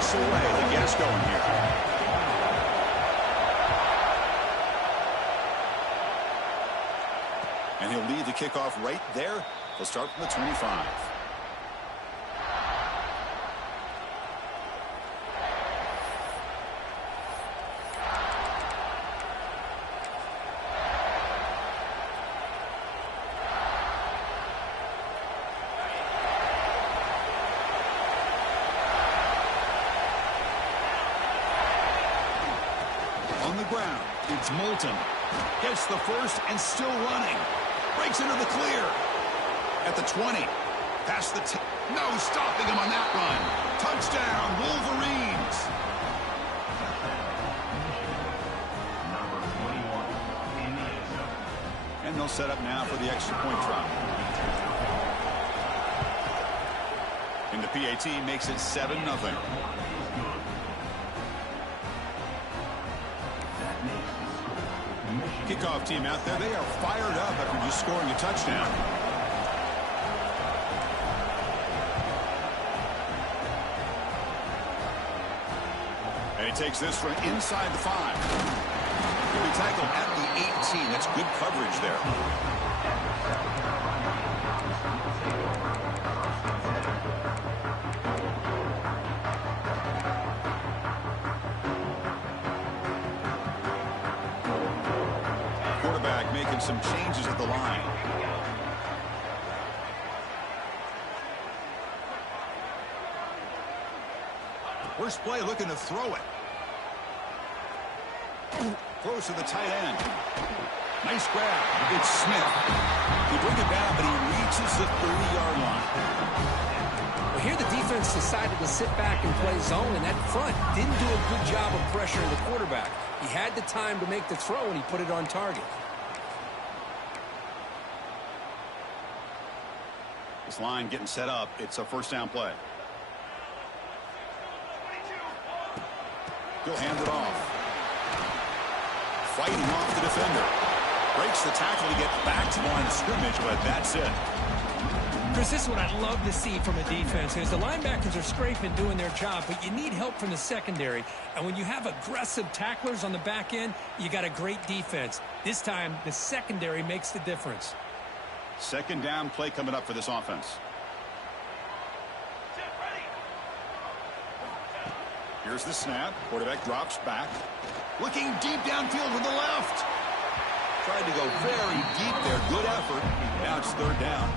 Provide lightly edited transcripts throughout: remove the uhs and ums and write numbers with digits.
this away to get us going here. And he'll lead the kickoff right there. He'll start from the 25. On the ground, it's Moulton. Gets the first and still running. Breaks into the clear. At the 20. Past the 10. No stopping him on that run. Touchdown, Wolverines. And they'll set up now for the extra point try. And the PAT makes it 7-0. Kickoff team out there, they are fired up after just scoring a touchdown. And he takes this from inside the 5. He'll be tackled at the 18. That's good coverage there. Making some changes at the line. First play looking to throw it. Throws to the tight end. Nice grab. It's Smith. He bring it down, but he reaches the 30-yard line. Well, here the defense decided to sit back and play zone, and that front didn't do a good job of pressuring the quarterback. He had the time to make the throw, and he put it on target. This line getting set up. It's a first down play. He'll hand it off. Fighting off the defender. Breaks the tackle to get back to the line of scrimmage, but that's it. Chris, this is what I love to see from a defense is the linebackers are scraping, doing their job, but you need help from the secondary. And when you have aggressive tacklers on the back end, you got a great defense. This time, the secondary makes the difference. Second down play coming up for this offense. Here's the snap. Quarterback drops back. Looking deep downfield to the left. Tried to go very deep there. Good effort. Now it's third down.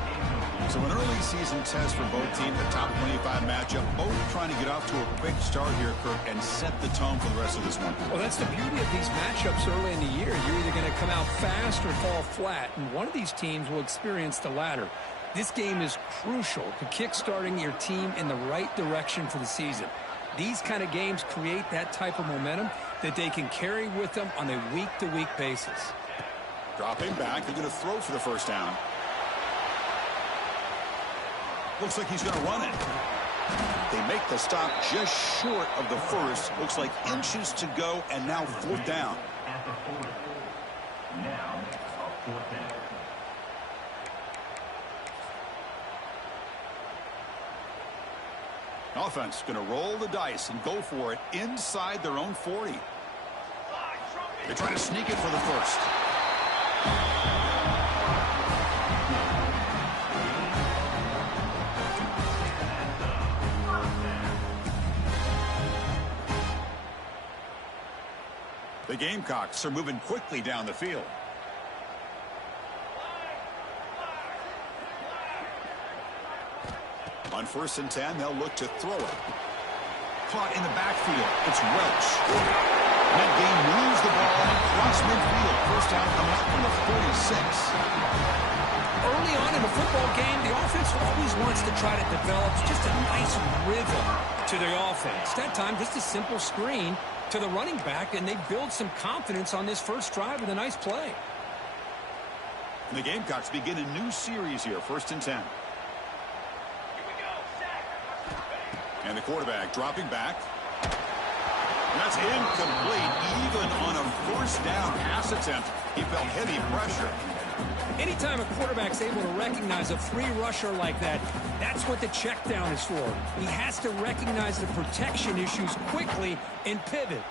So an early season test for both teams, the top 25 matchup. Both trying to get off to a quick start here, Kirk, and set the tone for the rest of this one. Well, that's the beauty of these matchups early in the year. You're either going to come out fast or fall flat, and one of these teams will experience the latter. This game is crucial to kick-starting your team in the right direction for the season. These kind of games create that type of momentum that they can carry with them on a week-to-week basis. Dropping back, they're going to throw for the first down. Looks like he's going to run it. They make the stop just short of the first. Looks like inches to go, and now fourth down. At the 40. Now, a fourth down. Offense going to roll the dice and go for it inside their own 40. They're trying to sneak it for the first. The Gamecocks are moving quickly down the field. On 1st and 10, they'll look to throw it. Caught in the backfield. It's Welch. That game moves the ball across midfield. First down coming up from the 46. Early on in a football game, the offense always wants to try to develop just a nice rhythm to their offense. That time, just a simple screen to the running back, and they build some confidence on this first drive with a nice play. And the Gamecocks begin a new series here, 1st and 10. And the quarterback dropping back. That's incomplete. Even on a first down pass attempt, he felt heavy pressure. Anytime a quarterback's able to recognize a free rusher like that, that's what the check down is for. He has to recognize the protection issues quickly and pivot.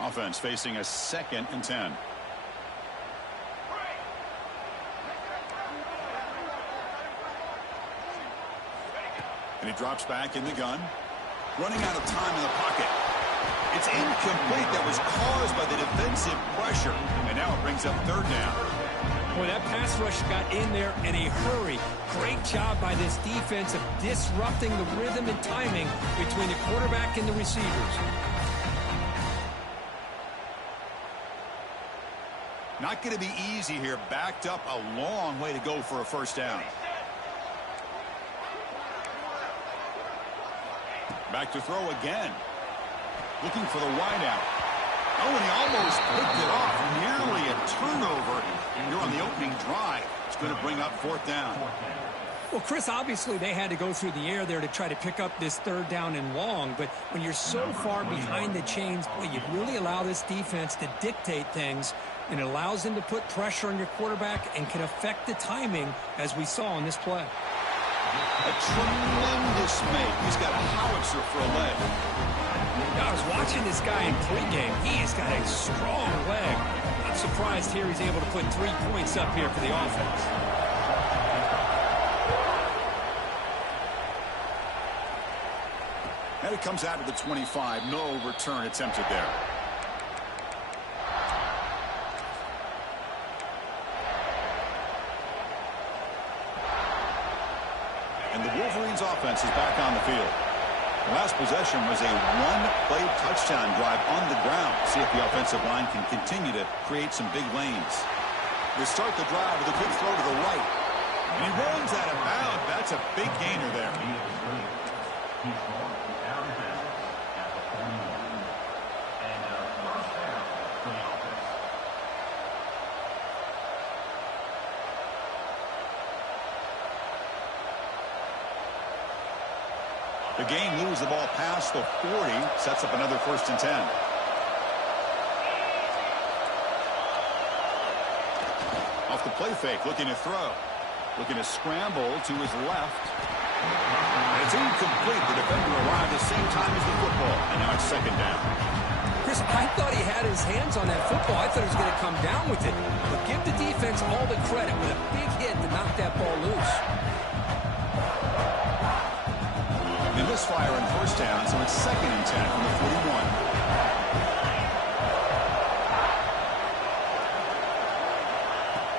Offense facing a 2nd and 10. And he drops back in the gun. Running out of time in the pocket. It's incomplete. That was caused by the defensive pressure. And now it brings up 3rd down. Boy, that pass rush got in there in a hurry. Great job by this defense of disrupting the rhythm and timing between the quarterback and the receivers. Not going to be easy here. Backed up a long way to go for a 1st down. Back to throw again. Looking for the wideout. Oh, and he almost picked it off. Nearly a turnover. You're on the opening drive. It's going to bring up 4th down. Well, Chris, obviously they had to go through the air there to try to pick up this 3rd down and long. But when you're so far behind the chains, boy, you really allow this defense to dictate things. And it allows them to put pressure on your quarterback and can affect the timing, as we saw on this play. A tremendous make. He's got a howitzer for a leg. Now, I was watching this guy in pregame. He has got a strong leg. I'm surprised here he's able to put 3 points up here for the offense. And it comes out of the 25. No return attempted there. And the Wolverines offense is back on the field. The last possession was a 1-play touchdown drive on the ground. See if the offensive line can continue to create some big lanes. They start the drive with a quick throw to the right. And he runs out of bounds. That's a big gainer there. He's out of bounds at the 41. And a 1st down for the offense. The game moves the ball past the 40, sets up another 1st and 10. Off the play fake, looking to throw. Looking to scramble to his left. And it's incomplete. The defender arrived at the same time as the football. And now it's 2nd down. Chris, I thought he had his hands on that football. I thought he was going to come down with it. But give the defense all the credit with a big hit to knock that ball loose. They misfire on 1st down, so it's 2nd and 10 from the 41.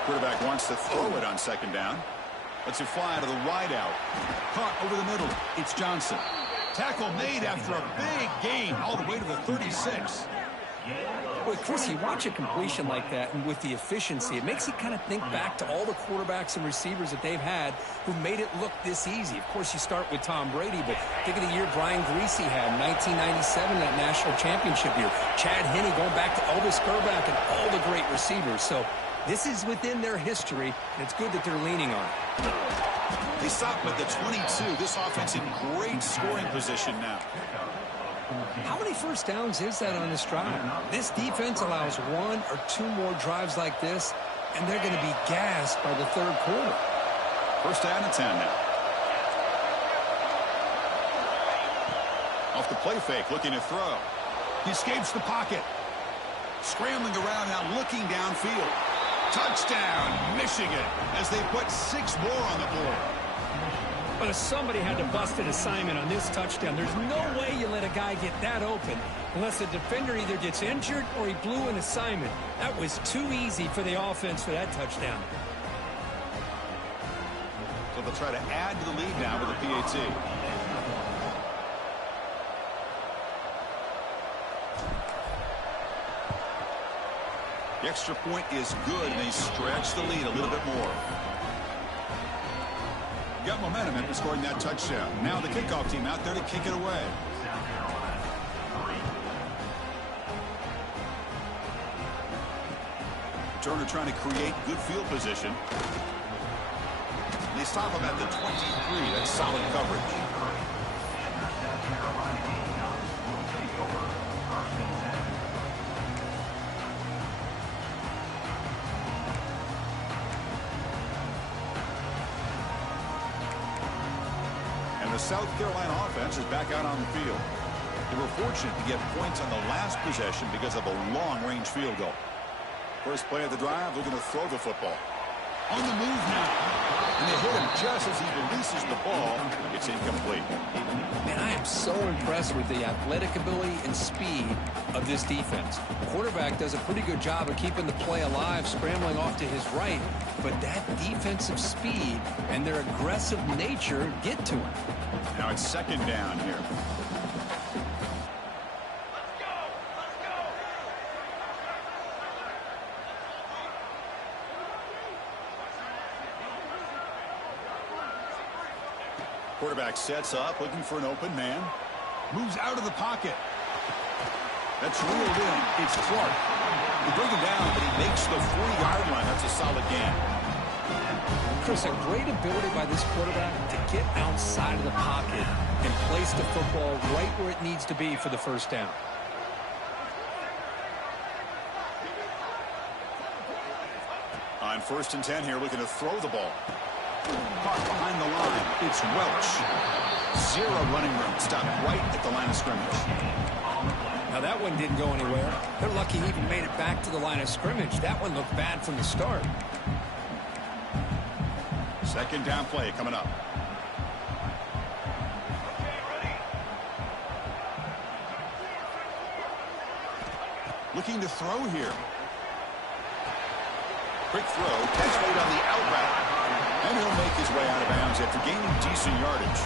Quarterback wants to throw it on 2nd down. Lets it fly to the wideout. Caught over the middle. It's Johnson. Tackle made after a big gain all the way to the 36. Boy, Chris, you watch a completion like that, and with the efficiency, it makes you kind of think back to all the quarterbacks and receivers that they've had who made it look this easy. Of course, you start with Tom Brady, but think of the year Brian Griese had in 1997, that national championship year. Chad Henne going back to Elvis Grbac and all the great receivers. So this is within their history, and it's good that they're leaning on it. They stop at the 22. This offense in great scoring position now. How many 1st downs is that on this drive? This defense allows 1 or 2 more drives like this, and they're going to be gassed by the 3rd quarter. 1st down and 10 now. Off the play fake, looking to throw. He escapes the pocket. Scrambling around now, looking downfield. Touchdown, Michigan, as they put 6 more on the board. But if somebody had to bust an assignment on this touchdown, there's no way you let a guy get that open unless the defender either gets injured or he blew an assignment. That was too easy for the offense for that touchdown. So they'll try to add to the lead now with a PAT. The extra point is good, and they stretch the lead a little bit more. Got momentum after scoring that touchdown. Now the kickoff team out there to kick it away. Turner trying to create good field position. They stop him at the 23. That's solid coverage. the South Carolina offense is back out on the field. They were fortunate to get points on the last possession because of a long-range field goal. First play of the drive, looking to throw the football. On the move now. And they hit him just as he releases the ball. It's incomplete. Man, I am so impressed with the athletic ability and speed of this defense. The quarterback does a pretty good job of keeping the play alive, scrambling off to his right. But that defensive speed and their aggressive nature get to him. Now it's second down here. Quarterback sets up, looking for an open man. Moves out of the pocket. That's reeled in. It's Clark. They bring him down, but he makes the 40-yard line. That's a solid gain. Chris, a great ability by this quarterback to get outside of the pocket and place the football right where it needs to be for the first down. On 1st and 10 here, looking to throw the ball. Caught behind the line. It's Welch. Zero running room. Stopped right at the line of scrimmage. Now that one didn't go anywhere. They're lucky he even made it back to the line of scrimmage. That one looked bad from the start. Second down play coming up. Looking to throw here. Quick throw. Catch made on the out route. And he'll make his way out of bounds after gaining decent yardage.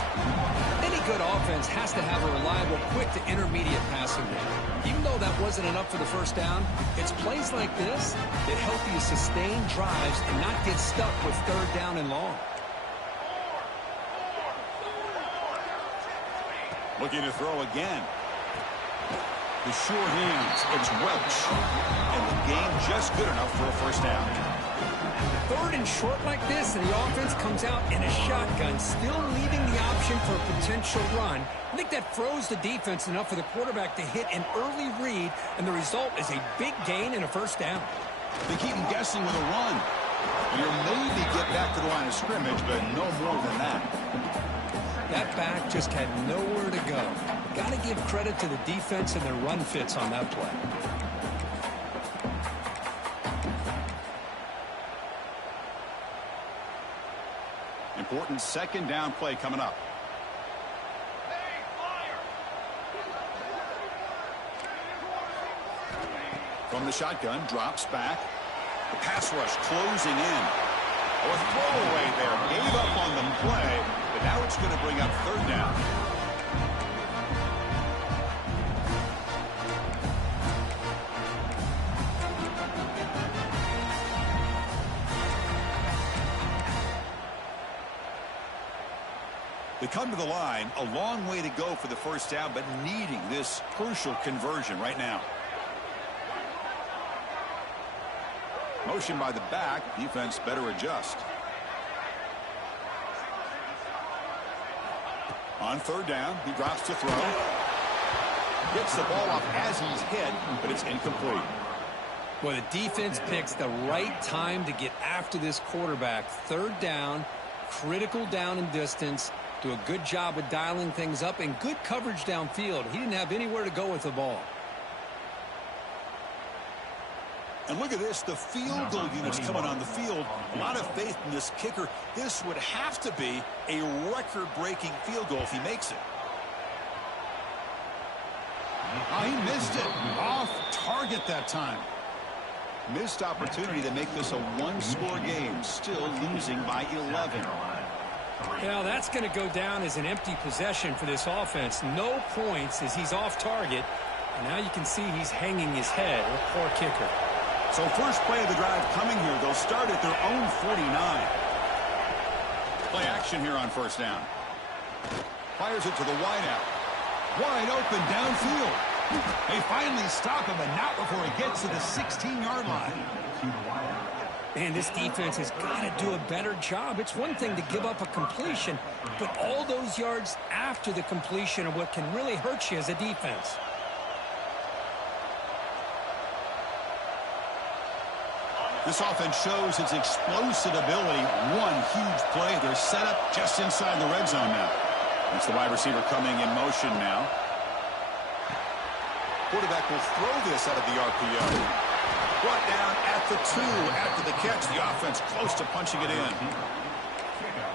Any good offense has to have a reliable, quick to intermediate passing game. Even though that wasn't enough for the first down, it's plays like this that help you sustain drives and not get stuck with third down and long. Looking to throw again. The sure hands. It's Welch. And the game just good enough for a first down. Third and short like this, and the offense comes out in a shotgun, still leaving the option for a potential run. I think that froze the defense enough for the quarterback to hit an early read, and the result is a big gain and a first down. They keep him guessing with a run. You'll maybe get back to the line of scrimmage, but no more than that. That back just had nowhere to go. Got to give credit to the defense and their run fits on that play. Important second down play coming up. From the shotgun, drops back. The pass rush closing in. Oh, a throwaway there. Gave up on the play, but now it's going to bring up third down. They come to the line, a long way to go for the first down, but needing this crucial conversion right now. Motion by the back. Defense better adjust. On third down, he drops to throw. Gets the ball off as he's hit, but it's incomplete. Well, the defense picks the right time to get after this quarterback. Third down, critical down and distance. Do a good job of dialing things up and good coverage downfield. He didn't have anywhere to go with the ball. And look at this, the field goal units coming on the field. A lot of faith in this kicker. This would have to be a record-breaking field goal if he makes it. Oh, he missed it. Off target that time. Missed opportunity to make this a one-score game. Still losing by 11. Well, that's going to go down as an empty possession for this offense. No points as he's off target. And now you can see he's hanging his head. A poor kicker. So first play of the drive coming here. They'll start at their own 49. Play action here on first down. Fires it to the wideout. Wide open downfield. They finally stop him, and not before he gets to the 16-yard line. Man, this defense has got to do a better job. It's one thing to give up a completion, but all those yards after the completion are what can really hurt you as a defense. This offense shows its explosive ability. One huge play. They're set up just inside the red zone now. It's the wide receiver coming in motion now. Quarterback will throw this out of the RPO. Brought down at the 2 after the catch. The offense close to punching it in.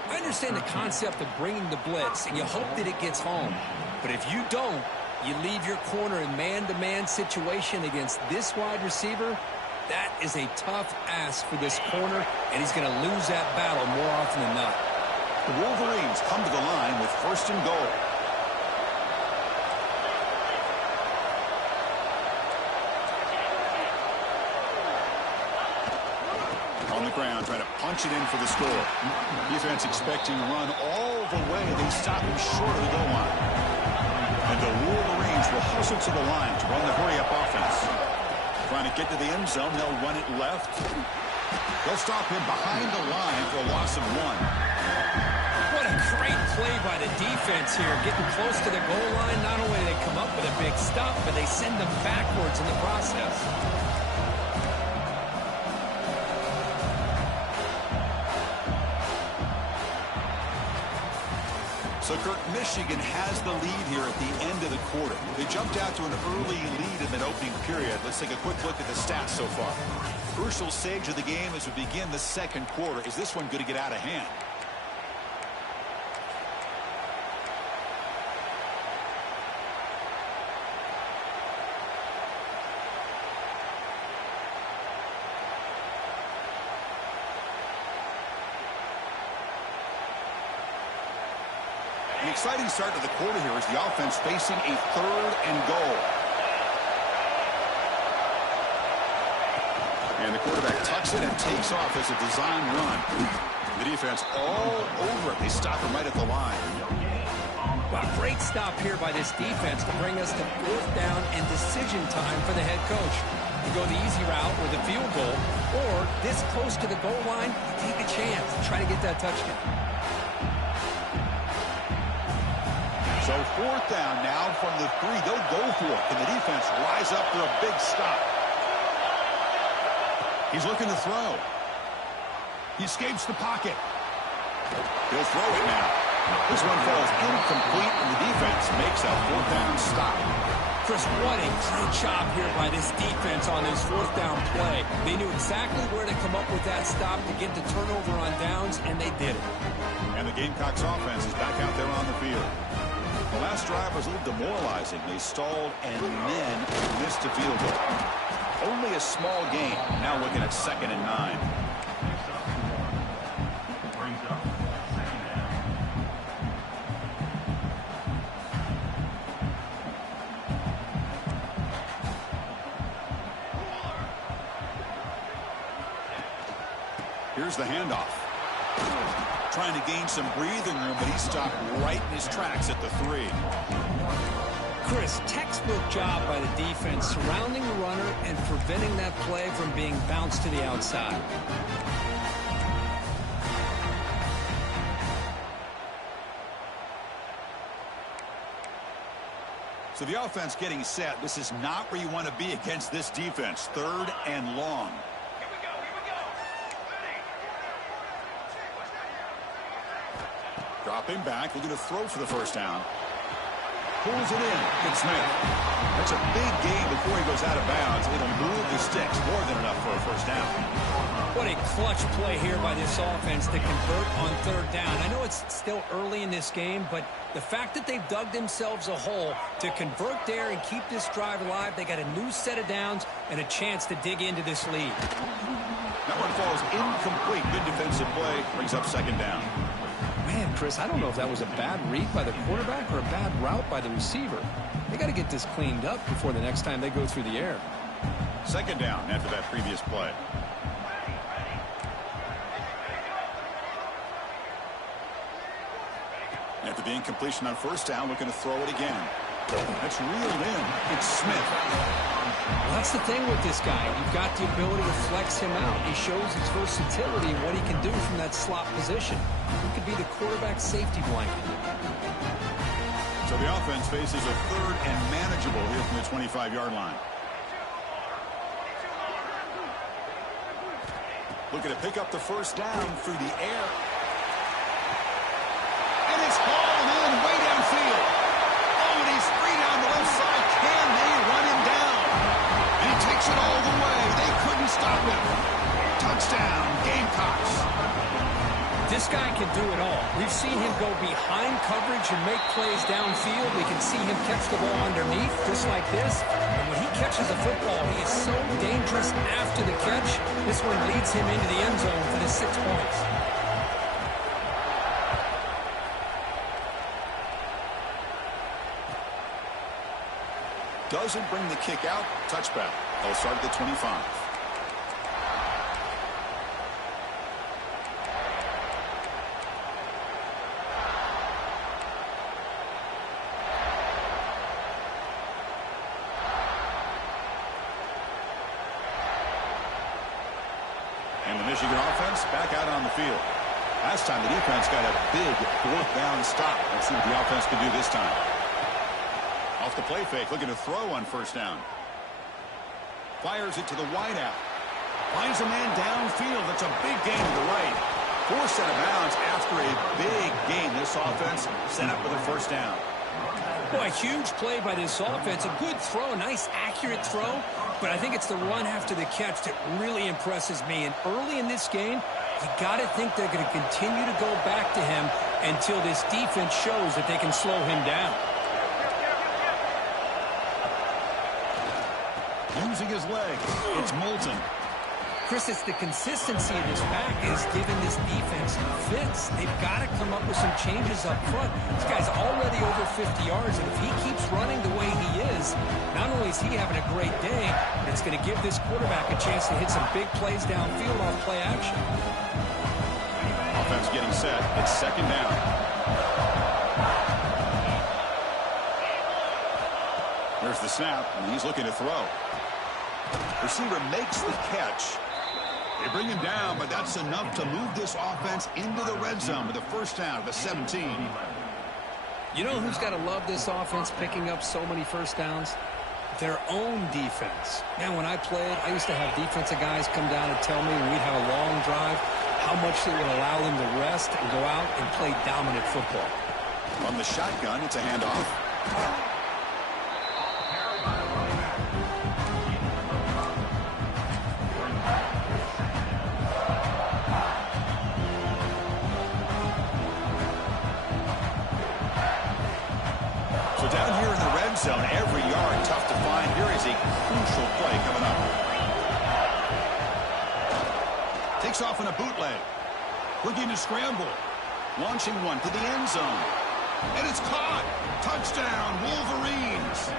I understand the concept of bringing the blitz, and you hope that it gets home. But if you don't, you leave your corner in man-to-man situation against this wide receiver. That is a tough ask for this corner, and he's going to lose that battle more often than not. The Wolverines come to the line with 1st and goal. On the ground, trying to punch it in for the score. Defense expecting to run all the way. They stop him short of the goal line. And the Wolverines will hustle to the line to run the hurry-up offense. Trying to get to the end zone. They'll run it left. They'll stop him behind the line for a loss of 1. What a great play by the defense here. Getting close to the goal line. Not only do they come up with a big stop, but they send them backwards in the process. So, Kirk, Michigan has the lead here at the end of the quarter. They jumped out to an early lead in that opening period. Let's take a quick look at the stats so far. Crucial stage of the game as we begin the second quarter. Is this one going to get out of hand? An exciting start to the quarter here as the offense facing a 3rd and goal. And the quarterback tucks it and takes off as a design run. The defense all over it. They stop him right at the line. Well, great stop here by this defense to bring us to 4th down and decision time for the head coach. You go the easy route with a field goal, or this close to the goal line, you take a chance and try to get that touchdown. So 4th down now from the 3. They'll go for it. Can the defense rise up for a big stop? He's looking to throw. He escapes the pocket. He'll throw it now. This one falls incomplete, and the defense makes a 4th down stop. Chris, what a great job here by this defense on this 4th down play. They knew exactly where to come up with that stop to get the turnover on downs, and they did it. And the Gamecocks offense is back out there on the field. The last drive was a little demoralizing. They stalled and then missed a field goal. Only a small gain. Now looking at 2nd and 9. Brings up 2nd down. Here's the handoff. Trying to gain some breathing room, but he stopped right in his tracks at the 3. Chris, textbook job by the defense surrounding the runner and preventing that play from being bounced to the outside. So the offense getting set. This is not where you want to be against this defense. 3rd and long. Dropping back, looking to throw for the 1st down. Pulls it in. Good Smith. That's a big gain before he goes out of bounds. It'll move the sticks more than enough for a 1st down. What a clutch play here by this offense to convert on 3rd down. I know it's still early in this game, but the fact that they've dug themselves a hole to convert there and keep this drive alive, they got a new set of downs and a chance to dig into this lead. That one falls incomplete. Good defensive play. Brings up 2nd down. Man, Chris, I don't know if that was a bad read by the quarterback or a bad route by the receiver. They got to get this cleaned up before the next time they go through the air. 2nd down after that previous play. After the incompletion on 1st down, looking to throw it again. That's reeled in. It's Smith. Well, that's the thing with this guy. You've got the ability to flex him out. He shows his versatility and what he can do from that slot position. He could be the quarterback safety blanket. So the offense faces a 3rd and manageable here from the 25-yard line. Looking to pick up the 1st down through the air. And it's hauled in way down can do it all. We've seen him go behind coverage and make plays downfield. We can see him catch the ball underneath, just like this. And when he catches a football, he is so dangerous after the catch. This one leads him into the end zone for the 6 points. Doesn't bring the kick out. Touchback. They'll start at the 25. And the Michigan offense back out on the field. Last time the defense got a big fourth down stop. Let's see what the offense can do this time. Off the play fake, looking to throw on first down. Fires it to the wideout. Finds a man downfield. That's a big gain to the right. Forced out of bounds after a big gain. This offense set up with a first down. Boy, a huge play by this offense. A good throw, a nice accurate throw. But I think it's the run after the catch that really impresses me. And early in this game, you got to think they're going to continue to go back to him until this defense shows that they can slow him down. Using his legs, it's Moulton. Chris, it's the consistency of this back is giving this defense fits. They've got to come up with some changes up front. This guy's already over 50 yards, and if he keeps running the way he is, not only is he having a great day, but it's going to give this quarterback a chance to hit some big plays downfield off play action. Offense getting set. It's second down. There's the snap, and he's looking to throw. Receiver makes the catch. They bring him down, but that's enough to move this offense into the red zone with a first down at the 17. You know who's got to love this offense picking up so many first downs? Their own defense. Man, when I played, I used to have defensive guys come down and tell me when we'd have a long drive how much it would allow them to rest and go out and play dominant football. From the shotgun, it's a handoff. Down here in the red zone, every yard tough to find. Here is a crucial play coming up. Takes off in a bootleg. Looking to scramble. Launching one to the end zone. And it's caught. Touchdown, Wolverines.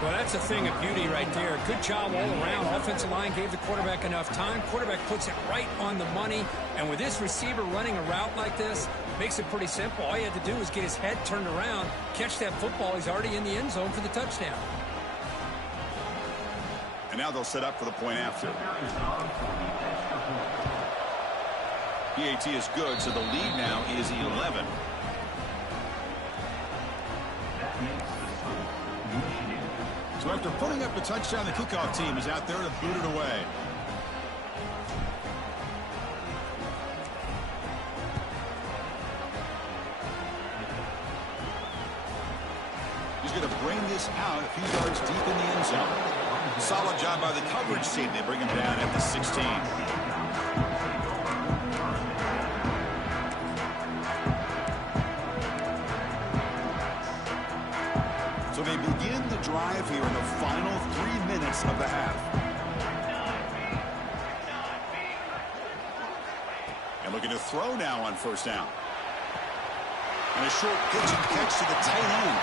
Well, that's a thing of beauty right there. Good job all around. Offensive line gave the quarterback enough time. Quarterback puts it right on the money. And with this receiver running a route like this, makes it pretty simple. All you had to do is get his head turned around, catch that football. He's already in the end zone for the touchdown. And now they'll set up for the point after. PAT is good, so the lead now is 11. So after putting up a touchdown, the kickoff team is out there to boot it away. He's going to bring this out a few yards deep in the end zone. Solid job by the coverage team. They bring him down at the 16. So they begin the drive here in the final 3 minutes of the half. And looking to throw now on first down. And a short pitch and catch to the tight end.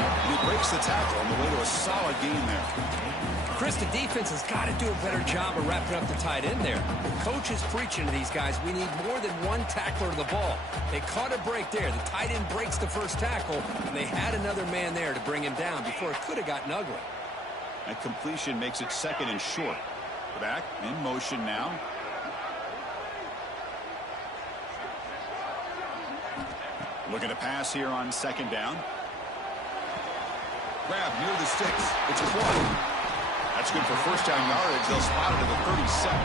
And he breaks the tackle on the way to a solid gain there. Chris, the defense has got to do a better job of wrapping up the tight end there. The coach is preaching to these guys, we need more than one tackler to the ball. They caught a break there. The tight end breaks the first tackle, and they had another man there to bring him down before it could have gotten ugly. That completion makes it second and short. Back in motion now. Looking to pass here on second down. Grab near the sticks. It's caught. That's good for first down yardage. They'll spot it at the 37.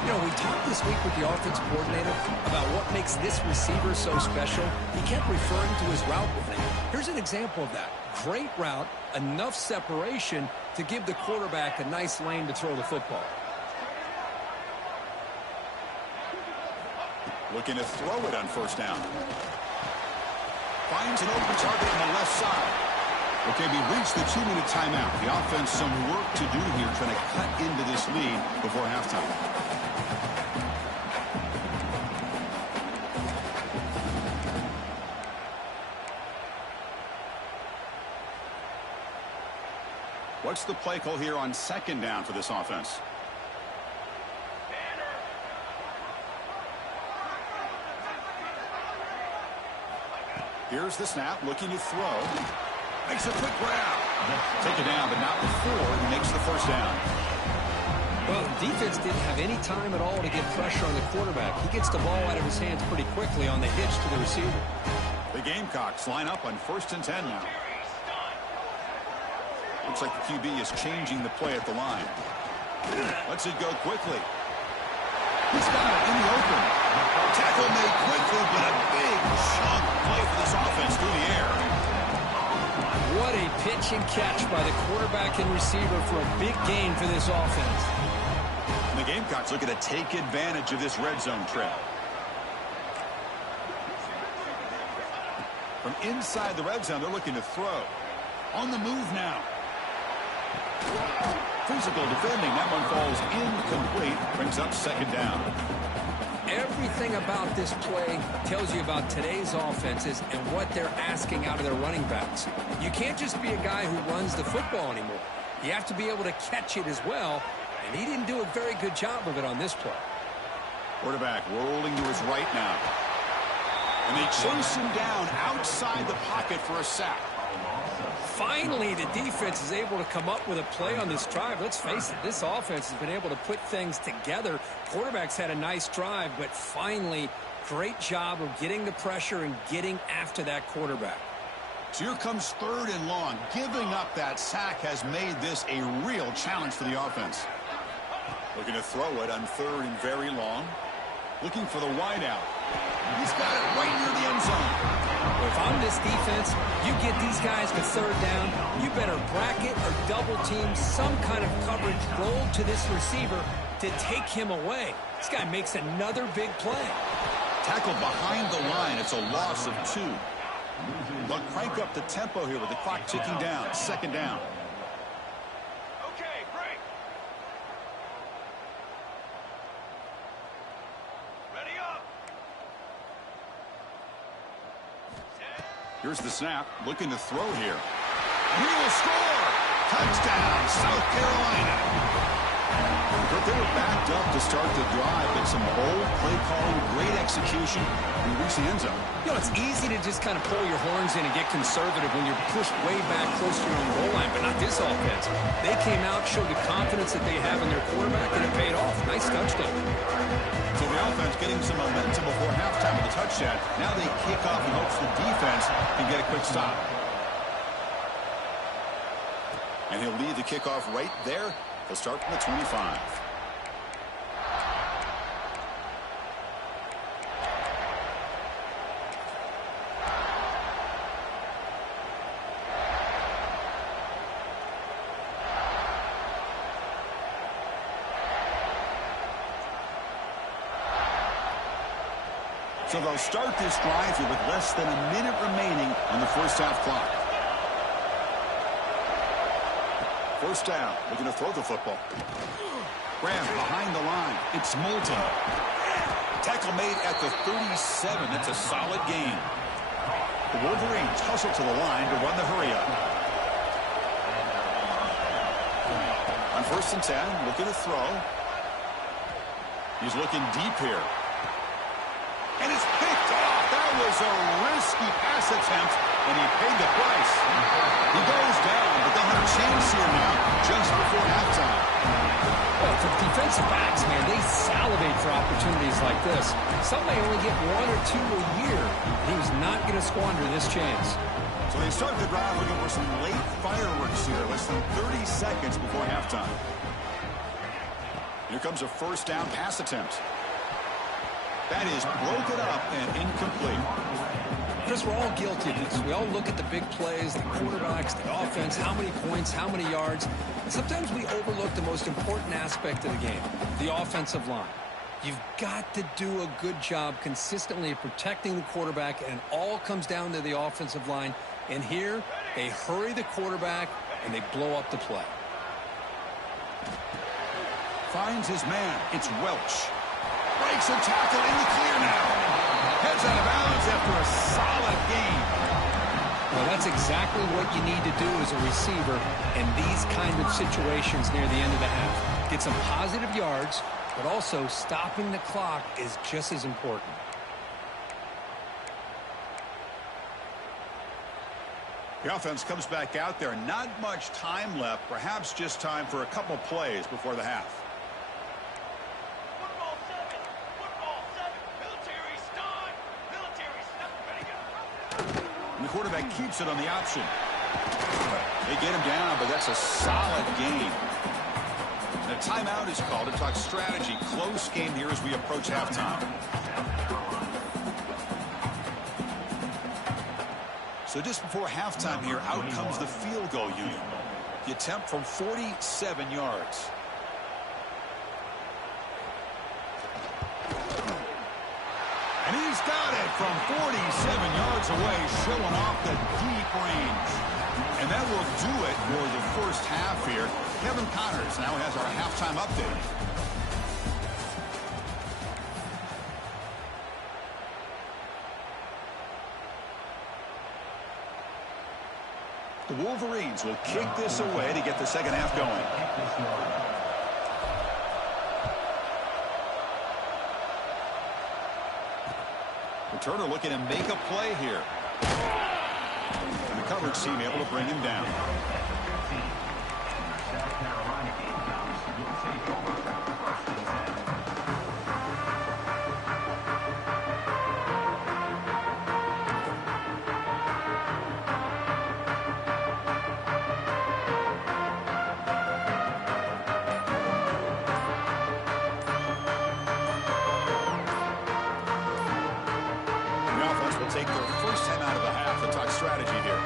You know, we talked this week with the offense coordinator about what makes this receiver so special. He kept referring to his route running. Here's an example of that. Great route, enough separation to give the quarterback a nice lane to throw the football. Looking to throw it on first down. Finds an open target on the left side. Okay, we reached the 2-minute timeout. The offense some work to do here trying to cut into this lead before halftime. What's the play call here on second down for this offense? Here's the snap, looking to throw. Makes a quick grab. Take it down, but not before he makes the first down. Well, the defense didn't have any time at all to get pressure on the quarterback. He gets the ball out of his hands pretty quickly on the hitch to the receiver. The Gamecocks line up on 1st and 10 now. Looks like the QB is changing the play at the line. Lets it go quickly. He's got it in the open. Tackle made quickly, but a big chunk play for this offense through the air. What a pitch and catch by the quarterback and receiver for a big gain for this offense. And the Gamecocks looking to take advantage of this red zone trip. From inside the red zone, they're looking to throw. On the move now. Physical defending. That one falls incomplete. Brings up second down. Everything about this play tells you about today's offenses and what they're asking out of their running backs. You can't just be a guy who runs the football anymore. You have to be able to catch it as well, and he didn't do a very good job of it on this play. Quarterback rolling to his right now. And they chase him down outside the pocket for a sack. Finally, the defense is able to come up with a play on this drive. Let's face it, this offense has been able to put things together. Quarterback's had a nice drive, but finally, great job of getting the pressure and getting after that quarterback. So here comes 3rd and long. Giving up that sack has made this a real challenge for the offense. Looking to throw it on 3rd and very long. Looking for the wideout. He's got it right near the end zone. If I'm this defense, you get these guys to 3rd down, you better bracket or double team some kind of coverage roll to this receiver to take him away. This guy makes another big play. Tackled behind the line. It's a loss of 2. They'll crank up the tempo here with the clock ticking down. 2nd down. Okay, break. Ready up. Here's the snap. Looking to throw here. He will score. Touchdown, South Carolina. But they were backed up to start the drive, but some bold play calling, great execution, and reach the end zone. You know, it's easy to just kind of pull your horns in and get conservative when you're pushed way back close to your own goal line, but not this offense. They came out, showed the confidence that they have in their quarterback, and it paid off. Nice touchdown. So the offense getting some momentum before halftime with a touchdown. Now they kick off in hopes the defense can get a quick stop. And he'll lead the kickoff right there. They'll start from the 25. So they'll start this drive here with less than a minute remaining on the first half clock. First down, looking to throw the football. Graham behind the line. It's Moulton. Tackle made at the 37. That's a solid gain. The Wolverines hustle to the line to run the hurry-up. On 1st and 10, looking to throw. He's looking deep here. And it's picked off. That was a risky pass attempt, and he paid the price. He goes down, but they'll have a chance here now just before halftime. Well, for defensive backs, man, they salivate for opportunities like this. Some may only get 1 or 2 a year. He was not going to squander this chance. So they start the drive looking for some late fireworks here, less than 30 seconds before halftime. Here comes a first down pass attempt. That is broken up and incomplete. Chris, we're all guilty of this. We all look at the big plays, the quarterbacks, the offense, how many points, how many yards. And sometimes we overlook the most important aspect of the game, the offensive line. You've got to do a good job consistently of protecting the quarterback, and it all comes down to the offensive line. And here, they hurry the quarterback, and they blow up the play. Finds his man. It's Welch. Breaks a tackle in the clear now. Heads out of bounds after a solid game. Well, that's exactly what you need to do as a receiver in these kind of situations near the end of the half. Get some positive yards, but also stopping the clock is just as important. The offense comes back out there. Not much time left. Perhaps just time for a couple plays before the half. And the quarterback keeps it on the option. They get him down, but that's a solid gain. And a timeout is called to talk strategy. Close game here as we approach halftime. So just before halftime here, out comes the field goal unit. The attempt from 47 yards. And he's got it from 47 yards away, showing off the deep range. And that will do it for the first half here. Kevin Connors now has our halftime update. The Wolverines will kick this away to get the second half going. Returner looking to make a play here. And the coverage team able to bring him down. Take their first time out of the half to talk strategy here.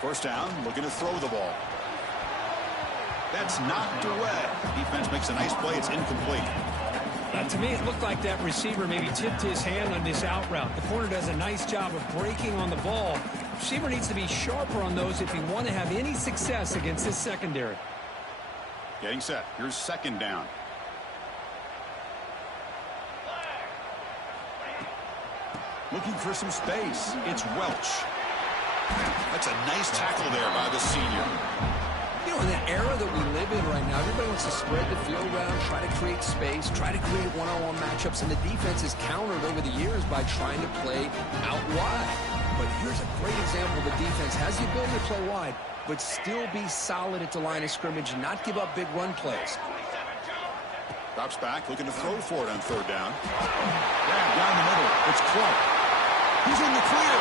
First down, looking to throw the ball. That's knocked away. Defense makes a nice play. It's incomplete. To me, it looked like that receiver maybe tipped his hand on this out route. The corner does a nice job of breaking on the ball. Receiver needs to be sharper on those if you want to have any success against this secondary. Getting set. Here's second down. Looking for some space. It's Welch. That's a nice tackle there by the senior. You know, in the era that we live in right now, everybody wants to spread the field around, try to create space, try to create one-on-one matchups, and the defense has countered over the years by trying to play out wide. But here's a great example. The defense has the ability to play wide, but still be solid at the line of scrimmage and not give up big run plays. Drops back, looking to throw for it on third down. Yeah, down the middle. It's Clark. He's in the clear.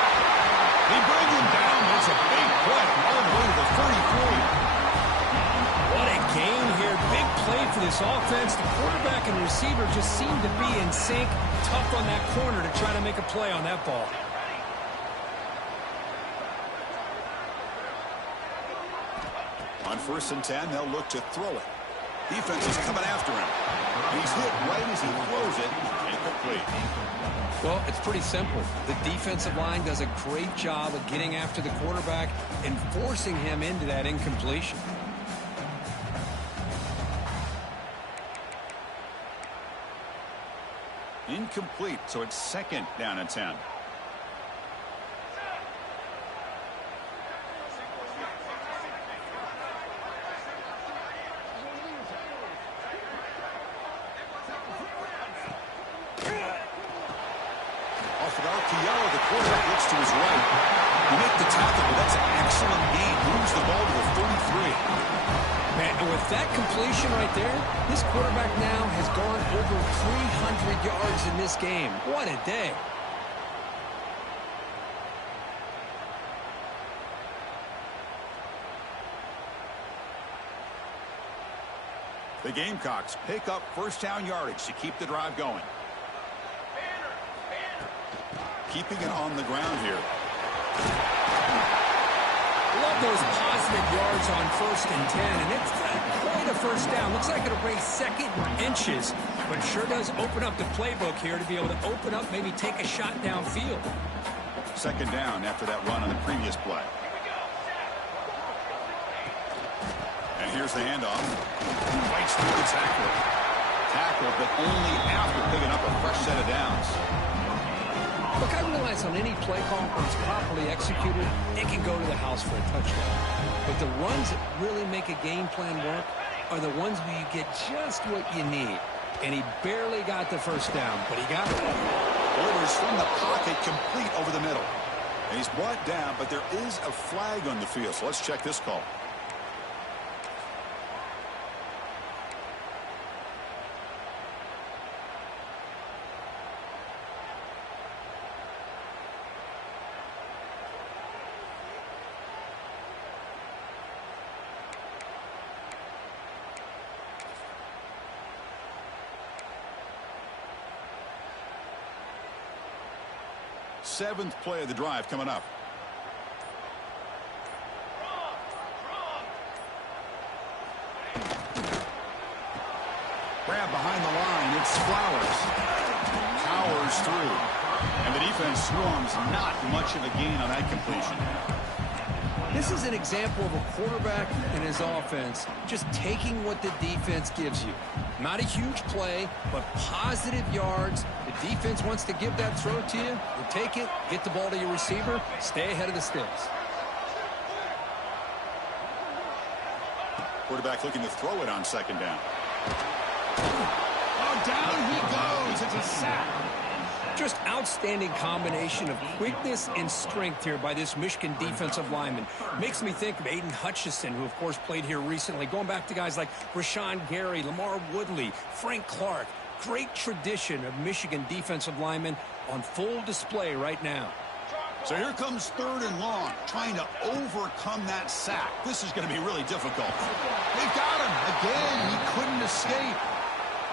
They bring him down. It's a big play all the way to the 33. What a game here. Big play for this offense. The quarterback and receiver just seem to be in sync. Tough on that corner to try to make a play on that ball. On 1st and 10, they'll look to throw it. Defense is coming after him. He's hit right as he throws it. Incomplete. Well, it's pretty simple. The defensive line does a great job of getting after the quarterback and forcing him into that incompletion. Incomplete, so it's second down and 10. Off the RPO, the quarterback looks to his right. You make the tackle, but that's an excellent gain. Moves the ball to the 33. Man, and with that completion right there, this quarterback now has gone over 300 yards in this game. What a day. The Gamecocks pick up first down yardage to keep the drive going. keeping it on the ground here. Love those positive yards on 1st and 10, and it's quite a first down. Looks like it'll bring 2nd inches, but it sure does open up the playbook here to be able to open up, maybe take a shot downfield. 2nd down after that run on the previous play. And here's the handoff. Fights through the tackle. Tackle, but only after picking up a fresh set of downs. Look, I realize on any play call, when it's properly executed, it can go to the house for a touchdown. But the runs that really make a game plan work are the ones where you get just what you need. And he barely got the 1st down, but he got it. Orders from the pocket, complete over the middle. And he's brought down, but there is a flag on the field, so let's check this call. Seventh play of the drive coming up. Grab behind the line. It's Flowers. Powers through. And the defense swarms. Not much of a gain on that completion. This is an example of a quarterback and his offense just taking what the defense gives you. Not a huge play, but positive yards. The defense wants to give that throw to you. You take it, get the ball to your receiver, stay ahead of the sticks. Quarterback looking to throw it on 2nd down. Oh, down he goes. It's a sack. Just outstanding combination of quickness and strength here by this Michigan defensive lineman. Makes me think of Aiden Hutchinson, who, of course, played here recently. Going back to guys like Rashawn Gary, Lamar Woodley, Frank Clark. Great tradition of Michigan defensive linemen on full display right now. So here comes 3rd and long, trying to overcome that sack. This is going to be really difficult. They've got him. Again, he couldn't escape.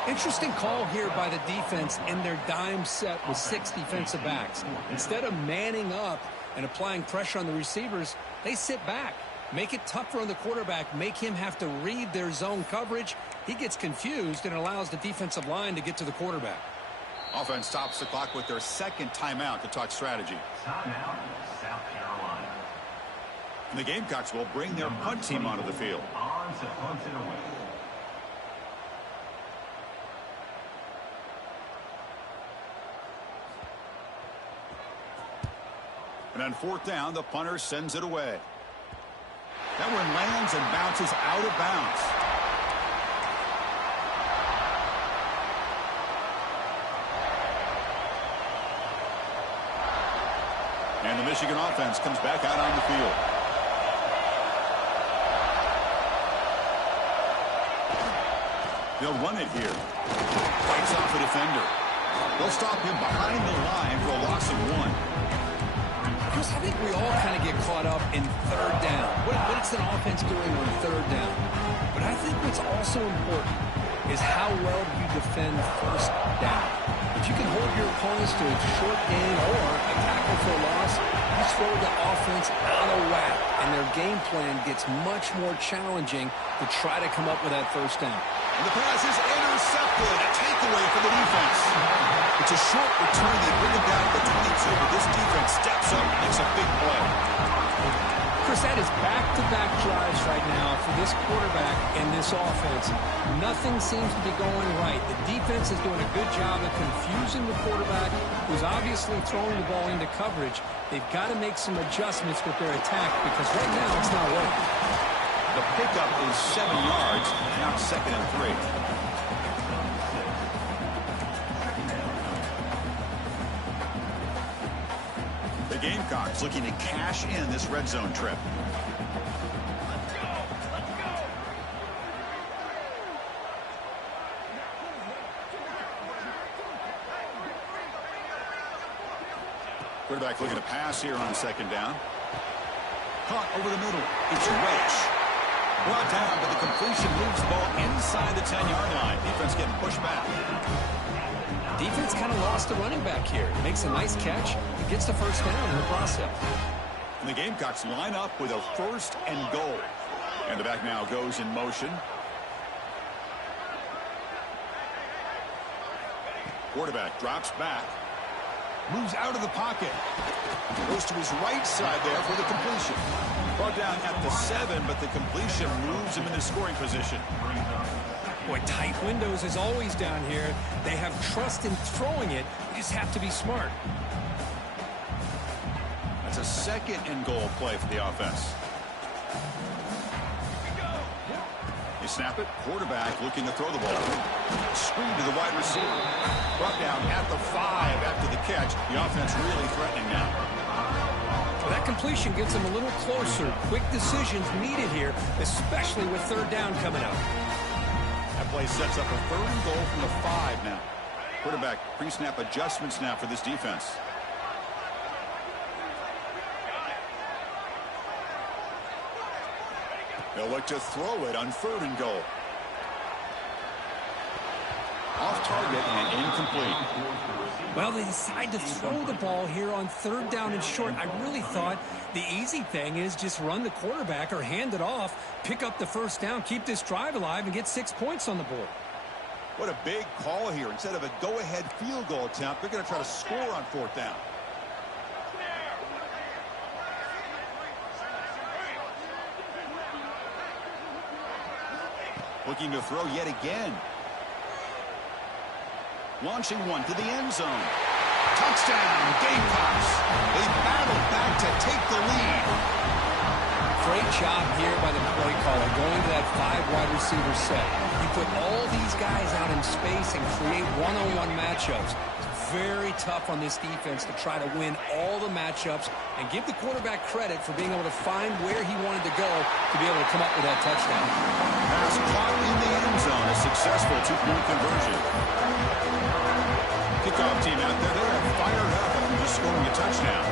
Interesting call here by the defense in their dime set with 6 defensive backs. Instead of manning up and applying pressure on the receivers, they sit back. Make it tougher on the quarterback. Make him have to read their zone coverage. He gets confused and allows the defensive line to get to the quarterback. Offense stops the clock with their 2nd timeout to talk strategy. Timeout, South Carolina. And the Gamecocks will bring their punt team onto the field. On to punt it away. And on 4th down, the punter sends it away. That one lands and bounces out of bounds. And the Michigan offense comes back out on the field. They'll run it here. Fights off a defender. They'll stop him behind the line for a loss of 1. Chris, I think we all kind of get caught up in 3rd down. What's an offense doing on 3rd down? But I think what's also important is how well you defend 1st down. If you can hold your opponents to a short gain or a tackle for a loss, you throw the offense out of whack, and their game plan gets much more challenging to try to come up with that 1st down. And the pass is intercepted. A takeaway for the defense. It's a short return. They bring it down to the 22, but this defense steps up and makes a big play. Chris, that is back-to-back drives right now for this quarterback and this offense. Nothing seems to be going right. The defense is doing a good job of confusing the quarterback, who's obviously throwing the ball into coverage. They've got to make some adjustments with their attack because right now it's not working. The pickup is 7 yards. Now 2nd and 3. The Gamecocks looking to cash in this red zone trip. Quarterback looking to pass here on 2nd down. Caught over the middle. It's Welch. Brought down, but the completion moves the ball inside the 10-yard line. Defense getting pushed back. Defense kind of lost the running back here. Makes a nice catch and gets the first down in the process. And the Gamecocks line up with a 1st and goal. And the back now goes in motion. Quarterback drops back. Moves out of the pocket. Goes to his right side there for the completion. Brought down at the 7, but the completion moves him into scoring position. Boy, tight windows is always down here. They have trust in throwing it. You just have to be smart. That's a 2nd and goal play for the offense. They snap it. Quarterback looking to throw the ball. Screen to the wide receiver. Brought down at the 5 after the catch. The offense really threatening now. Well, that completion gets them a little closer. Quick decisions needed here, especially with 3rd down coming up. That play sets up a 3rd and goal from the 5 now. Quarterback pre-snap adjustments now for this defense. They'll look to throw it on 3rd and goal. Off target and incomplete. Well, they decide to throw the ball here on 3rd down and short. I really thought the easy thing is just run the quarterback or hand it off, pick up the 1st down, keep this drive alive, and get 6 points on the board. What a big call here. Instead of a go-ahead field goal attempt, they're going to try to score on 4th down. Looking to throw yet again. Launching one to the end zone. Touchdown, Gamecocks. They battled back to take the lead. Great job here by the play caller going to that 5 wide receiver set. You put all these guys out in space and create one-on-one matchups. It's very tough on this defense to try to win all the matchups and give the quarterback credit for being able to find where he wanted to go to be able to come up with that touchdown. Pass caught in the end zone. A successful 2-point conversion. Kickoff team out there. They are fired up after just scoring a touchdown.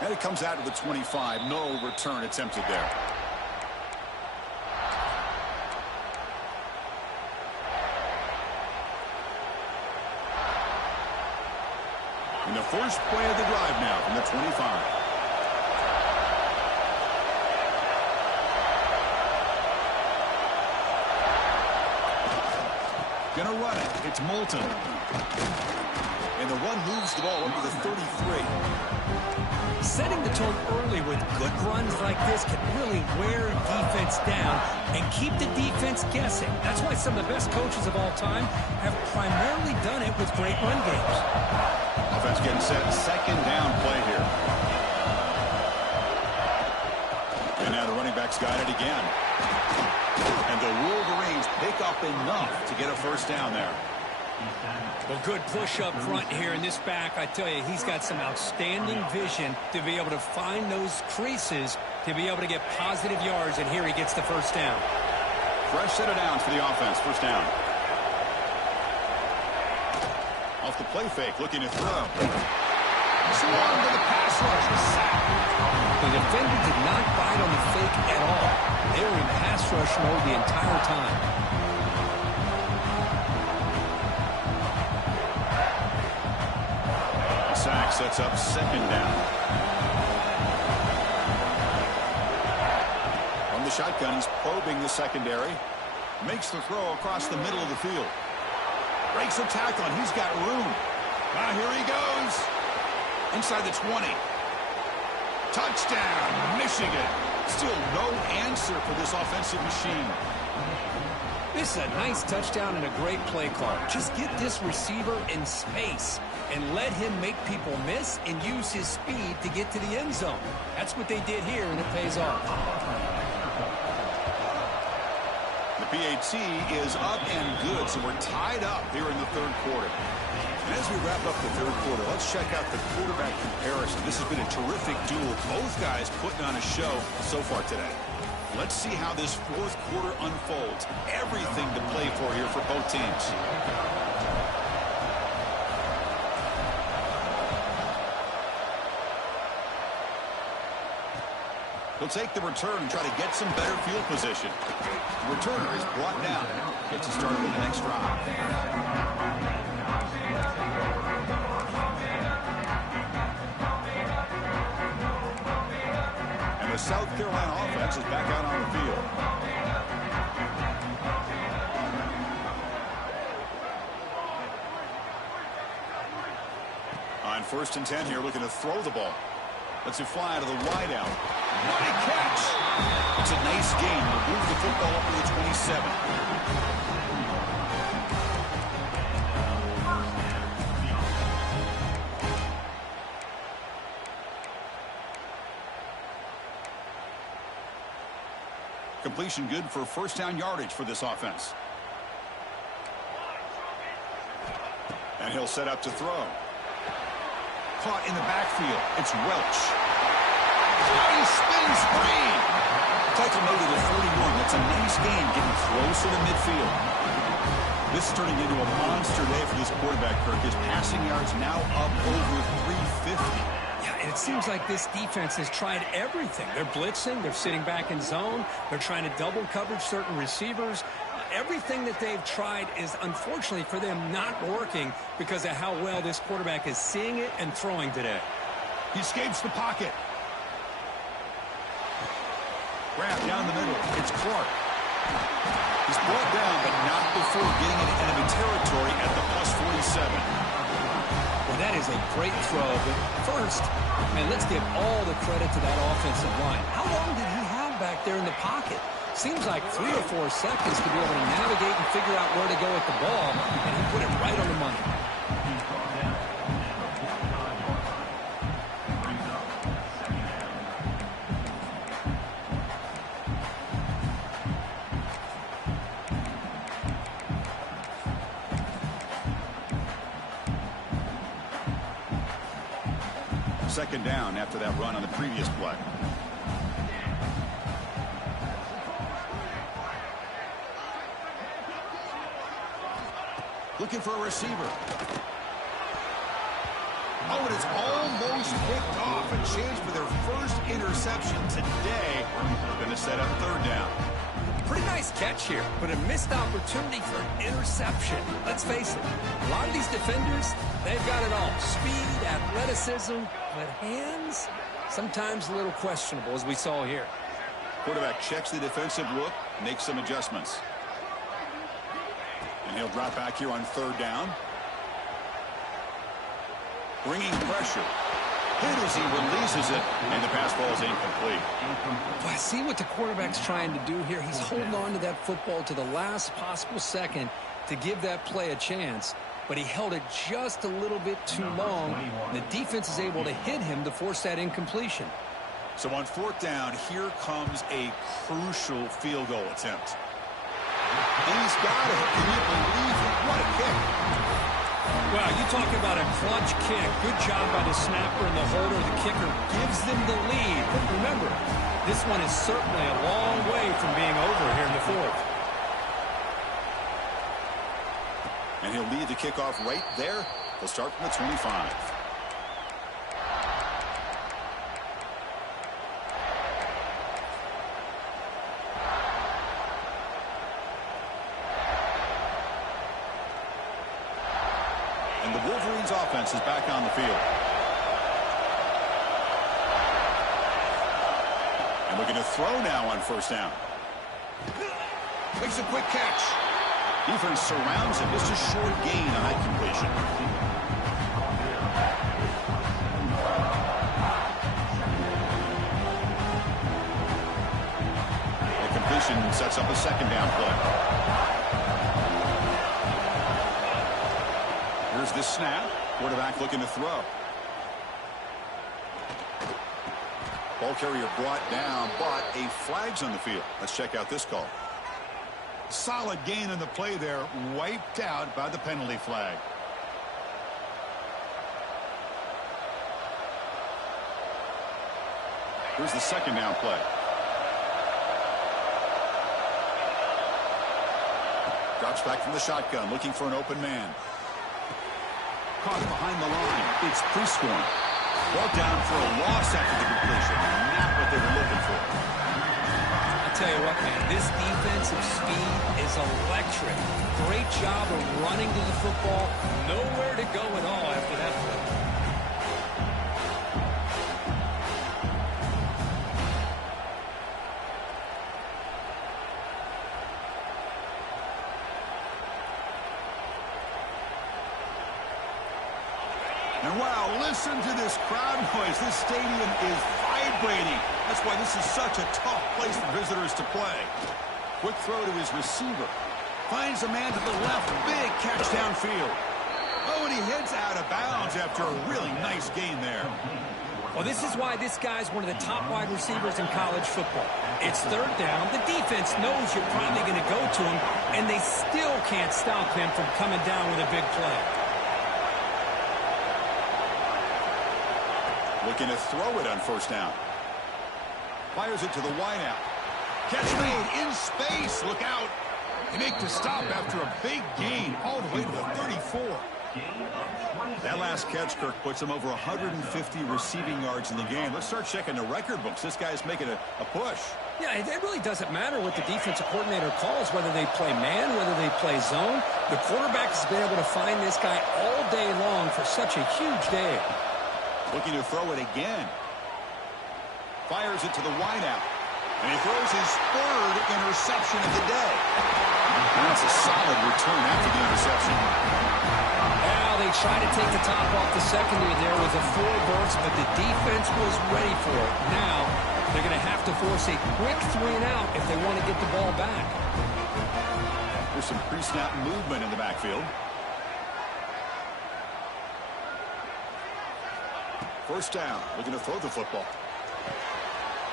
And it comes out to the 25. No return attempted there. In the first play of the drive now from the 25. Gonna run it. It's Moulton. And the run moves the ball up to the 33. Setting the tone early with good runs like this can really wear defense down and keep the defense guessing. That's why some of the best coaches of all time have primarily done it with great run games. Offense getting set. 2nd down play here. And now the running back's got it again. And the Wolverines pick up enough to get a 1st down there. Well, good push up front here in this back. I tell you, he's got some outstanding vision to be able to find those creases to be able to get positive yards, and here he gets the 1st down. Fresh set of downs for the offense. 1st down. Off the play fake, looking to throw. Swarm to the pass rush, the sack. The defender did not bite on the fake at all. They were in pass rush mode the entire time. Sack sets up 2nd down. From the shotgun, he's probing the secondary. Makes the throw across the middle of the field. Breaks a tackle, and he's got room. Here he goes. Inside the 20. Touchdown, Michigan. Still no answer for this offensive machine. This is a nice touchdown and a great play call. Just get this receiver in space and let him make people miss and use his speed to get to the end zone. That's what they did here, and it pays off. The PAT is up and good, so we're tied up here in the 3rd quarter. And as we wrap up the 3rd quarter, let's check out the quarterback comparison. This has been a terrific duel. Both guys putting on a show so far today. Let's see how this 4th quarter unfolds. Everything to play for here for both teams. 2 2 He'll take the return and try to get some better field position. The returner is brought down. Gets us started on the next drive. And the South Carolina offense is back out on the field. On 1st and 10 here, looking to throw the ball. Lets it fly to the wide out. What a catch! It's a nice gain. We'll move the football up to the 27. Completion good for first down yardage for this offense. And he'll set up to throw. Caught in the backfield. It's Welch. He spins free. Tackle made it at 41. That's a nice gain, getting closer to midfield. This is turning into a monster day for this quarterback, Kirk. His passing yards now up over 350. Yeah, and it seems like this defense has tried everything. They're blitzing. They're sitting back in zone. They're trying to double coverage certain receivers. Everything that they've tried is, unfortunately for them, not working because of how well this quarterback is seeing it and throwing today. He escapes the pocket. Grab down the middle. It's Clark. He's brought down, but not before getting into enemy territory at the +47. Well, that is a great throw. But first, man, let's give all the credit to that offensive line. How long did he have back there in the pocket? Seems like 3 or 4 seconds to be able to navigate and figure out where to go with the ball, and he put it right on the money. Second down after that run on the previous play. Looking for a receiver. Oh, and it's almost picked off. A chance for their first interception today. Going to set up third down. Pretty nice catch here, but a missed opportunity for an interception. Let's face it, a lot of these defenders, they've got it all. Speed, athleticism, but hands, sometimes a little questionable, as we saw here. Quarterback checks the defensive look, makes some adjustments. And he'll drop back here on third down. Bringing pressure. Hit as he releases it, and the pass ball is incomplete. Well, I see what the quarterback's trying to do here. He's holding on to that football to the last possible second to give that play a chance, but he held it just a little bit too long. The defense is able to hit him to force that incompletion. So on fourth down, here comes a crucial field goal attempt. And he's got it. Can you believe it? What a kick. Well, you talk about a clutch kick. Good job by the snapper and the holder. The kicker gives them the lead. But remember, this one is certainly a long way from being over here in the fourth. And he'll lead the kickoff right there. They'll start from the 25. And the Wolverines offense is back on the field. And looking to throw now on first down. Makes a quick catch. Defense surrounds him. Just a short gain on that completion. The completion sets up a second down play. Here's the snap. Quarterback looking to throw. Ball carrier brought down, but a flag's on the field. Let's check out this call. Solid gain on the play there, wiped out by the penalty flag. Here's the second down play. Drops back from the shotgun, looking for an open man. Caught behind the line. It's Prescorn. Brought down for a loss after the completion. Not what they were looking for. I'll tell you what, man, this defensive speed is electric. Great job of running to the football. Nowhere to go at all after that play. And wow, listen to this crowd noise. This stadium is vibrating. That's why this is such a tough place for visitors to play. Quick throw to his receiver. Finds a man to the left. Big catch downfield. Oh, and he heads out of bounds after a really nice gain there. Well, this is why this guy's one of the top wide receivers in college football. It's third down. The defense knows you're probably going to go to him, and they still can't stop him from coming down with a big play. Looking to throw it on first down. Fires it to the wideout. Catch made in space. Look out. They make the stop after a big gain all the way to the 34. That last catch, Kirk, puts him over 150 receiving yards in the game. Let's start checking the record books. This guy's making a push. Yeah, it really doesn't matter what the defensive coordinator calls, whether they play man, whether they play zone. The quarterback has been able to find this guy all day long for such a huge day. Looking to throw it again. Fires it to the wideout. And he throws his third interception of the day. And that's a solid return after the interception. Now they try to take the top off the secondary there with a full burst, but the defense was ready for it. Now they're going to have to force a quick 3-and-out if they want to get the ball back. There's some pre-snap movement in the backfield. First down, looking to throw the football.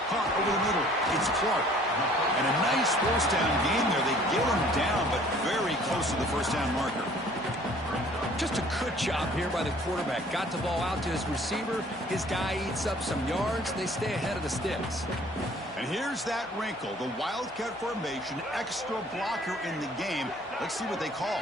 Caught over the middle. It's Clark. And a nice first down game there. They get him down, but very close to the first down marker. Just a good job here by the quarterback. Got the ball out to his receiver. His guy eats up some yards. They stay ahead of the sticks. And here's that wrinkle. The Wildcat formation, extra blocker in the game. Let's see what they call.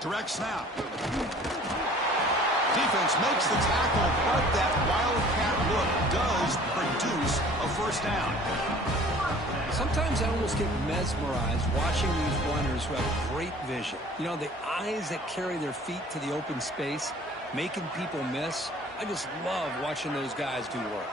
Direct snap. Defense makes the tackle, but that Wildcat look does produce a first down. Sometimes I almost get mesmerized watching these runners who have great vision. You know, the eyes that carry their feet to the open space, making people miss. I just love watching those guys do work.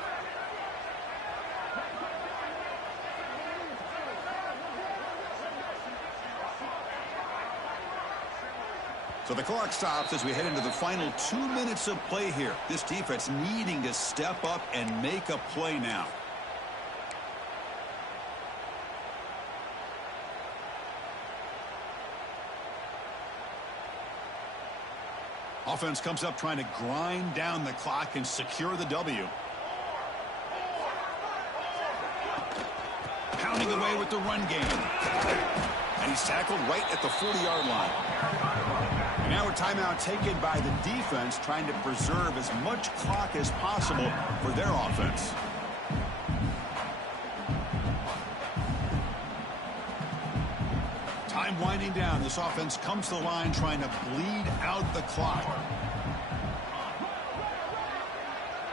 So the clock stops as we head into the final 2 minutes of play here. This defense needing to step up and make a play now. Offense comes up trying to grind down the clock and secure the W. Pounding away with the run game. And he's tackled right at the 40-yard line. And now a timeout taken by the defense, trying to preserve as much clock as possible for their offense. Time winding down. This offense comes to the line trying to bleed out the clock.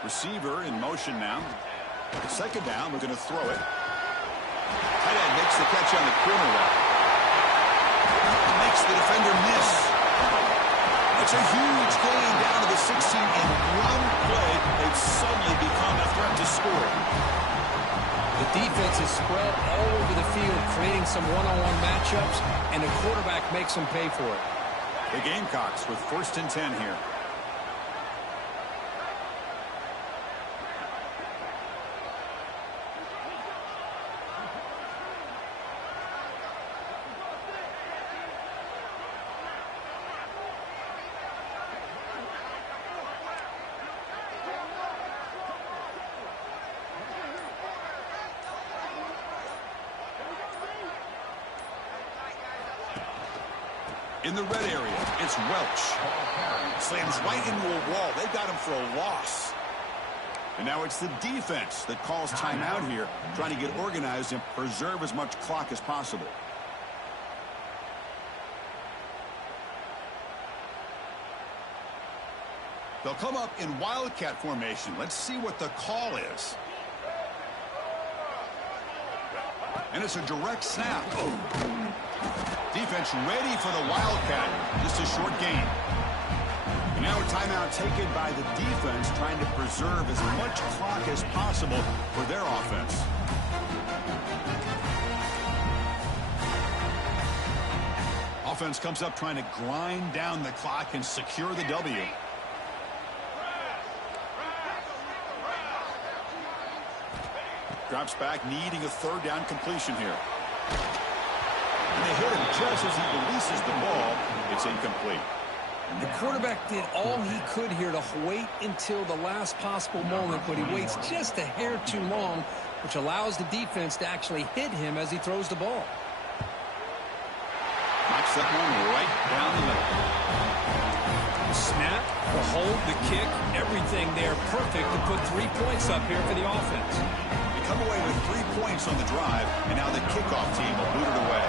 Receiver in motion now. Second down, we're going to throw it. Tight end makes the catch on the corner route. Makes the defender miss. It's a huge gain down to the 16 in one play. They've suddenly become a threat to score. The defense is spread all over the field, creating some one-on-one matchups, and the quarterback makes them pay for it. The Gamecocks with 1st and 10 here. In In the red area, it's Welch. Slams right into a wall. They've got him for a loss. And now it's the defense that calls timeout here, trying to get organized and preserve as much clock as possible. They'll come up in wildcat formation. Let's see what the call is. And it's a direct snap. Defense ready for the wildcat. Just a short gain. And now a timeout taken by the defense, trying to preserve as much clock as possible for their offense. Offense comes up trying to grind down the clock and secure the W. Drops back, needing a third down completion here. And they hit him just as he releases the ball. It's incomplete. The quarterback did all he could here to wait until the last possible moment, but he waits just a hair too long, which allows the defense to actually hit him as he throws the ball. Knocks that one right down the middle. The snap, the hold, the kick, everything there perfect to put 3 points up here for the offense. They come away with 3 points on the drive, and now the kickoff team will boot it away.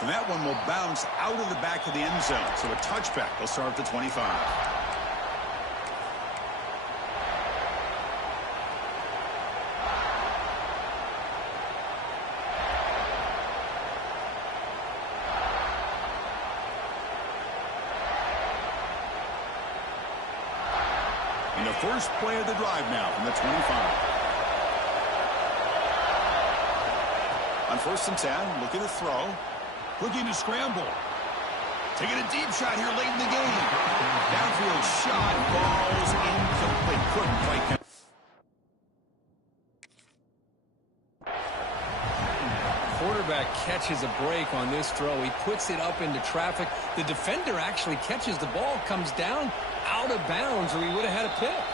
And that one will bounce out of the back of the end zone. So a touchback. They'll start at the 25. And the first play of the drive now from the 25. On 1st and 10, looking to throw. Looking to scramble. Taking a deep shot here late in the game. Downfield shot. Ball's incomplete. Couldn't quite catch. Quarterback catches a break on this throw. He puts it up into traffic. The defender actually catches the ball, comes down out of bounds, or he would have had a pick.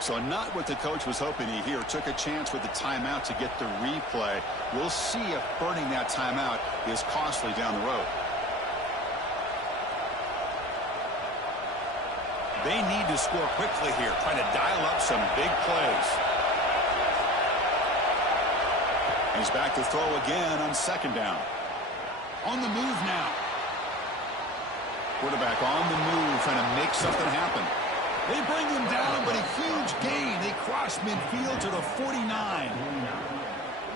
So not what the coach was hoping to hear. Took a chance with the timeout to get the replay. We'll see if burning that timeout is costly down the road. They need to score quickly here, trying to dial up some big plays. And he's back to throw again on 2nd down. On the move now. Quarterback on the move, trying to make something happen. They bring him down, but a huge gain. They cross midfield to the 49.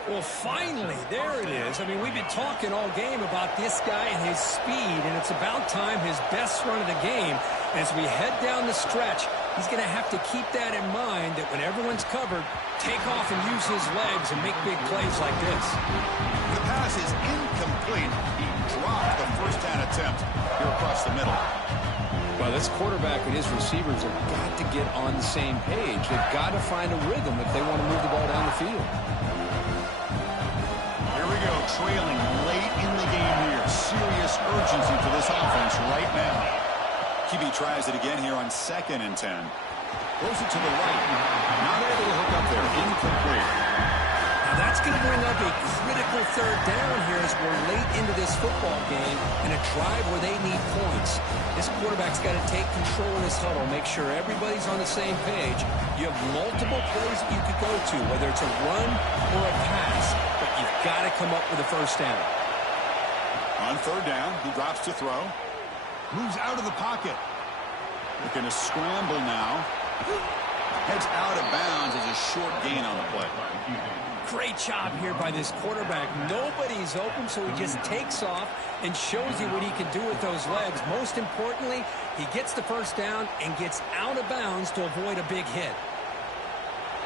Well, finally, there it is. I mean, we've been talking all game about this guy and his speed, and it's about time his best run of the game. As we head down the stretch, he's going to have to keep that in mind, that when everyone's covered, take off and use his legs and make big plays like this. The pass is incomplete. He dropped the first down attempt here across the middle. Well, this quarterback and his receivers have got to get on the same page. They've got to find a rhythm if they want to move the ball down the field. Here we go, trailing late in the game here. Serious urgency for this offense right now. QB tries it again here on 2nd and 10. Throws it to the right. Not able to hook up there. Incomplete. Now that's going to bring up a critical 3rd down here as we're late into this football game and a drive where they need points. This quarterback's got to take control of this huddle, make sure everybody's on the same page. You have multiple plays that you could go to, whether it's a run or a pass, but you've got to come up with a 1st down. On 3rd down, he drops to throw. Moves out of the pocket. Looking to scramble now. Heads out of bounds as a short gain on the play. Great job here by this quarterback. Nobody's open, so he just takes off and shows you what he can do with those legs. Most importantly, he gets the 1st down and gets out of bounds to avoid a big hit.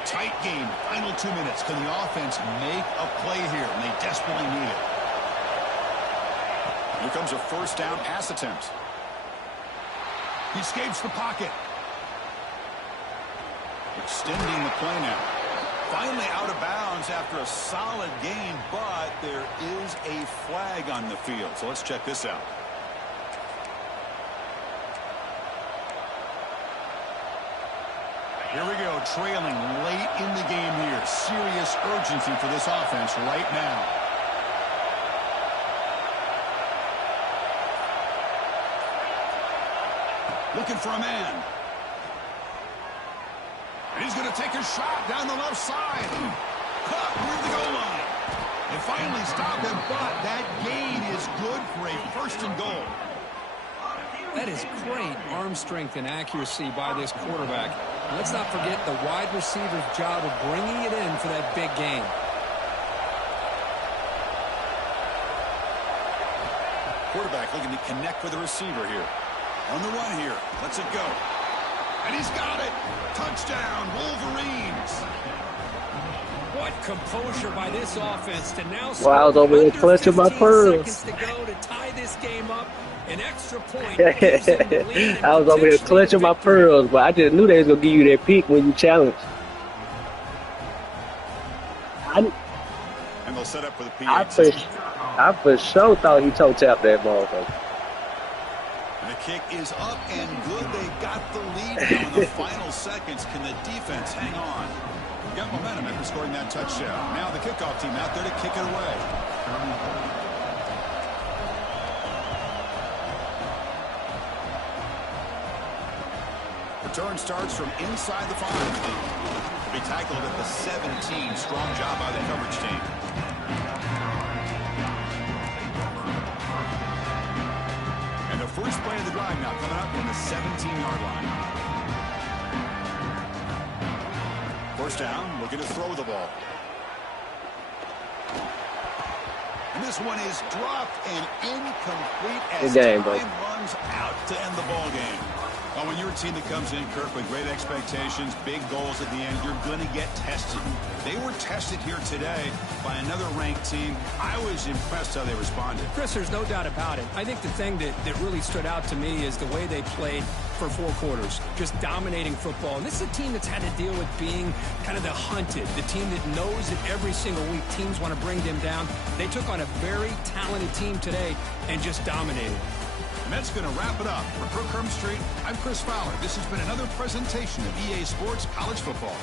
Tight game, final 2 minutes. Can the offense make a play here? And they desperately need it. Here comes a 1st down pass attempt. He escapes the pocket. Extending the play now. Finally out of bounds after a solid game, but there is a flag on the field. So let's check this out. Here we go, trailing late in the game here. Serious urgency for this offense right now. Looking for a man. And he's going to take a shot down the left side. Caught near the goal line. They finally stopped him, but that gain is good for a first and goal. That is great arm strength and accuracy by this quarterback. Let's not forget the wide receiver's job of bringing it in for that big gain. Quarterback looking to connect with the receiver here. On the run here. Lets it go. And he's got it. Touchdown, Wolverines. What composure by this offense to now Well, I was over there clutching my pearls. seconds to go to tie this game up. An extra point gives them the lead and I was over here potentially clutching my victory. pearls, but I just knew they was gonna give you that pick when you challenged. And they'll set up for the I PAT. for sure thought he toe tapped that motherfucker. And the kick is up and good. They got the lead now in the final seconds. Can the defense hang on? Got momentum after scoring that touchdown. Now the kickoff team out there to kick it away. Return starts from inside the 5. Be tackled at the 17. Strong job by the coverage team. And the first play of the drive now coming up from the 17-yard line. First down, looking to throw the ball. And this one is dropped and incomplete as Good game, time bro. runs out to end the ball game. Well, when you're a team that comes in, Kirk, with great expectations, big goals at the end, you're going to get tested. They were tested here today by another ranked team. I was impressed how they responded. Chris, there's no doubt about it. I think the thing that really stood out to me is the way they played for 4 quarters, just dominating football. And this is a team that's had to deal with being kind of the hunted, the team that knows that every single week teams want to bring them down. They took on a very talented team today and just dominated. And that's going to wrap it up. For Kirk Herbstreit, I'm Chris Fowler. This has been another presentation of EA Sports College Football.